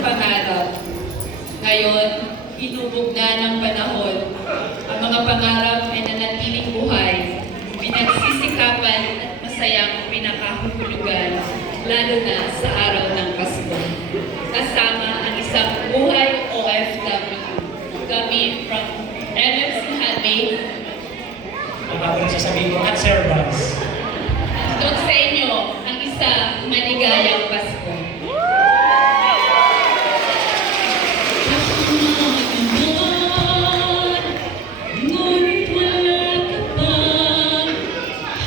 pangarap. Ngayon, hinubog na ng panahon. Ang mga pangarap ay nanatiling buhay, pinagsisikapan at masayang pinakahuhulugan, lalo na sa araw ng Pasko. Kasama ang isang buhay OFW. Kami from MFC Happy. Ang sasabihin ko, at servants. Doon sa inyo, ang isang maligayang Pasko. Ngunit wala ka pa,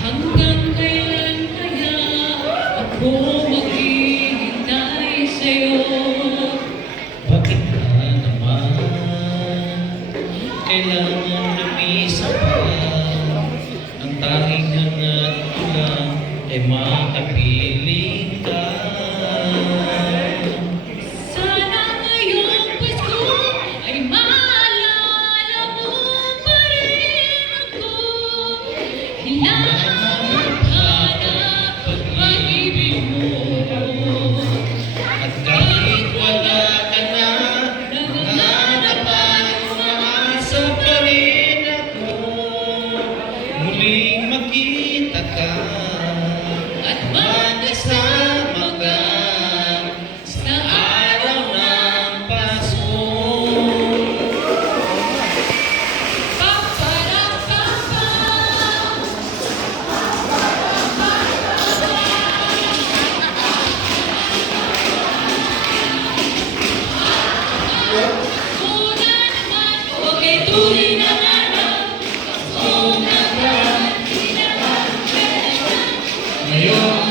hanggang kailan kaya ako maghihintay sa'yo? Bakit ka naman kailangan lumisa pa? Ang tanging hangat ko lang ay makapiling ka. Sana ngayong Pasko ay maalala mo pa rin ako. Kailangan hanap pag-ibig mo. At kahit wala ka na, hanapan umaasa pa rin ako. Muling makita ka At magkasama ka sa araw ng Pasko. Okay, tuloy na nga na. Ngayon